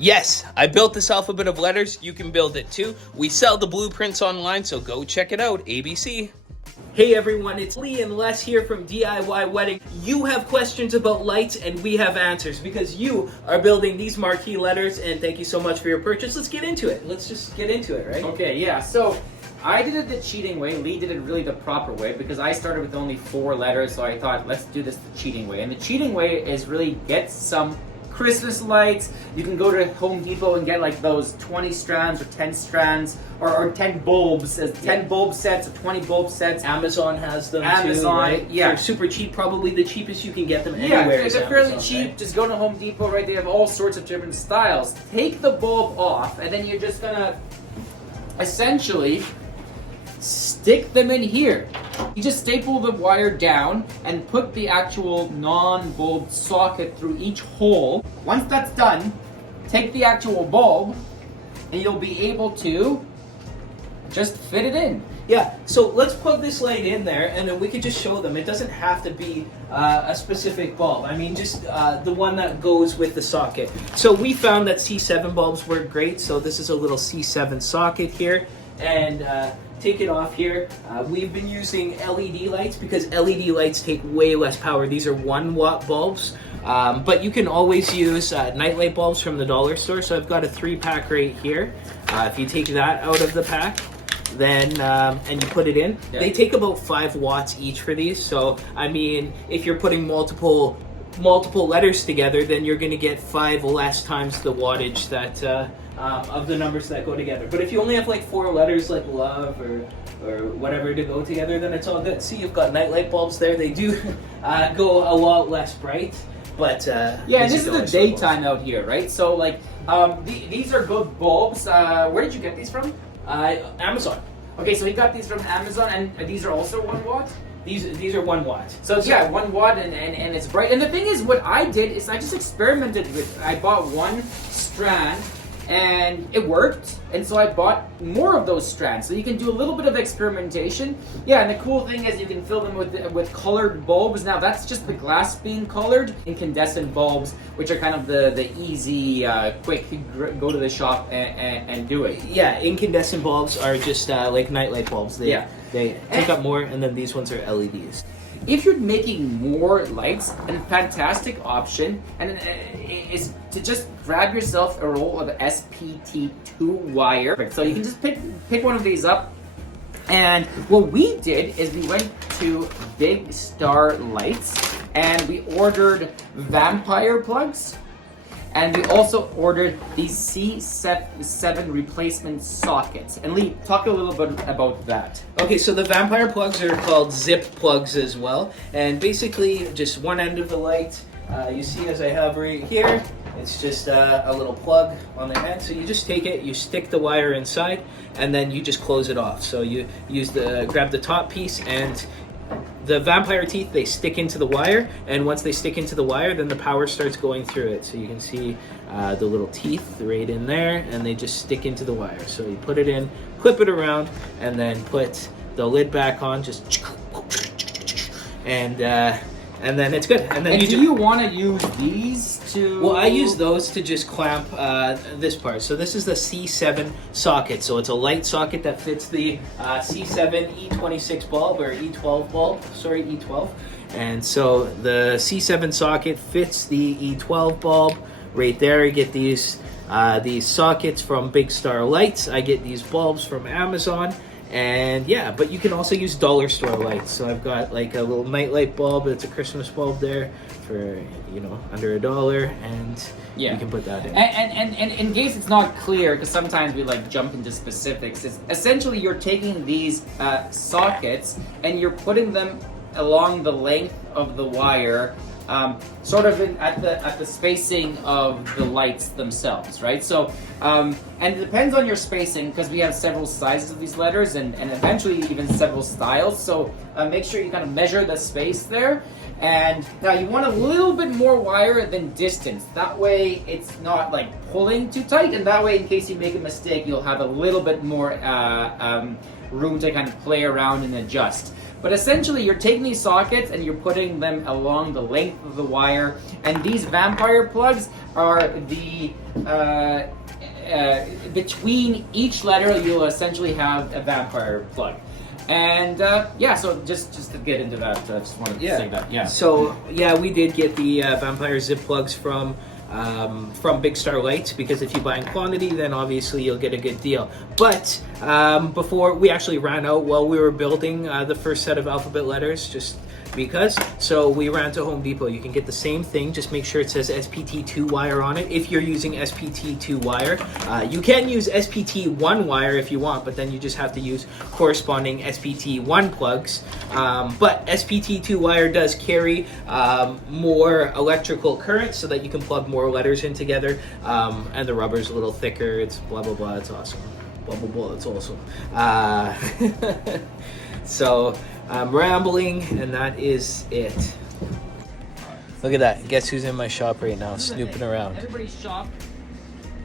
Yes, I built this alphabet of letters. You can build it too. We sell the blueprints online, so go check it out. ABC. Hey everyone, it's Lee and Les here from DIY Wedding. You have questions about lights and we have answers because you are building these marquee letters, and thank you so much for your purchase. Let's get into it. Let's just get into it, right? Okay, yeah, so I did it the cheating way. Lee did it really the proper way because I started with only 4 letters, so I thought, let's do this the cheating way. And the cheating way is really get some Christmas lights. You can go to Home Depot and get like those 20 strands or 10 strands or 10 bulbs, 10 bulb sets or 20 bulb sets. Amazon has them too, Amazon, right? yeah. They're super cheap, probably the cheapest you can get them anywhere. Yeah, they're fairly cheap. Right? Just go to Home Depot, right? They have all sorts of different styles. Take the bulb off, and then you're just gonna essentially stick them in here. You just staple the wire down and put the actual non-bulb socket through each hole. Once that's done, take the actual bulb and you'll be able to just fit it in. Yeah, so let's plug this light in there and then we can just show them. It doesn't have to be a specific bulb. I mean, just the one that goes with the socket. So we found that C7 bulbs work great. So this is a little C7 socket here. And take it off here. We've been using LED lights because LED lights take way less power. These are 1-watt bulbs, but you can always use nightlight bulbs from the dollar store. So I've got a 3-pack right here. If you take that out of the pack, then and you put it in, they take about 5 watts each for these. So I mean, if you're putting multiple letters together, then you're going to get 5 less times the wattage that of the numbers that go together. But if you only have like 4 letters like love or whatever to go together, then it's all good. See, you've got nightlight bulbs there. They do go a lot less bright, but yeah, this is the daytime out here, right? So like these are good bulbs. Where did you get these from? Amazon. Okay, so you got these from Amazon, and these are also 1 watt? These are 1 watt. So yeah, 1 watt and it's bright. And the thing is, what I did is I just experimented with, I bought 1 strand and it worked, and so I bought more of those strands. So you can do a little bit of experimentation. Yeah, and the cool thing is you can fill them with colored bulbs. Now that's just the glass being colored. Incandescent bulbs, which are kind of the easy, quick, go to the shop and do it. Yeah, incandescent bulbs are just like nightlight bulbs. They take up more, and then these ones are LEDs. If you're making more lights, a fantastic option is to just grab yourself a roll of SPT2 wire. So you can just pick one of these up. And what we did is we went to Big Star Lights and we ordered vampire plugs. And we also ordered these C7 replacement sockets. And Lee, talk a little bit about that. Okay, so the vampire plugs are called zip plugs as well. And basically, just one end of the light, you see as I have right here, it's just a little plug on the end. So you just take it, you stick the wire inside, and then you just close it off. So you grab the top piece, and the vampire teeth, they stick into the wire, and once they stick into the wire, then the power starts going through it. So you can see the little teeth right in there, and they just stick into the wire. So you put it in, clip it around, and then put the lid back on, just and then it's good. And then you want to use these to? Well, I use those to just clamp this part. So this is the C7 socket. So it's a light socket that fits the C7 E26 bulb or E12 bulb. Sorry, E12. And so the C7 socket fits the E12 bulb right there. You get these sockets from Big Star Lights. I get these bulbs from Amazon. And yeah, but you can also use dollar store lights. So I've got like a little nightlight bulb. It's a Christmas bulb there for, under $1, and you can put that in. And in case it's not clear, because sometimes we like jump into specifics, is essentially you're taking these sockets and you're putting them along the length of the wire, sort of at the spacing of the lights themselves, right? So, and it depends on your spacing because we have several sizes of these letters and eventually even several styles. So make sure you kind of measure the space there. And now you want a little bit more wire than distance. That way it's not like pulling too tight, and that way in case you make a mistake, you'll have a little bit more room to kind of play around and adjust. But essentially, you're taking these sockets and you're putting them along the length of the wire, and these vampire plugs are the between each letter you'll essentially have a vampire plug. And yeah, so just to get into that, I just wanted to say that. Yeah. So yeah, we did get the vampire zip plugs from Big Star Lights, because if you buy in quantity, then obviously you'll get a good deal. But before, we actually ran out while we were building the first set of alphabet letters, just because. So we ran to Home Depot. You can get the same thing, just make sure it says SPT2 wire on it if you're using SPT2 wire. You can use SPT1 wire if you want, but then you just have to use corresponding SPT1 plugs. But SPT2 wire does carry more electrical current so that you can plug more letters in together, and the rubber's a little thicker. It's blah blah blah, it's awesome. Blah blah blah, it's awesome. So I'm rambling, and that is it. Look at that. Guess who's in my shop right now, snooping around. Everybody's shop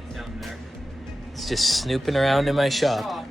is down there. It's just snooping around in my shop.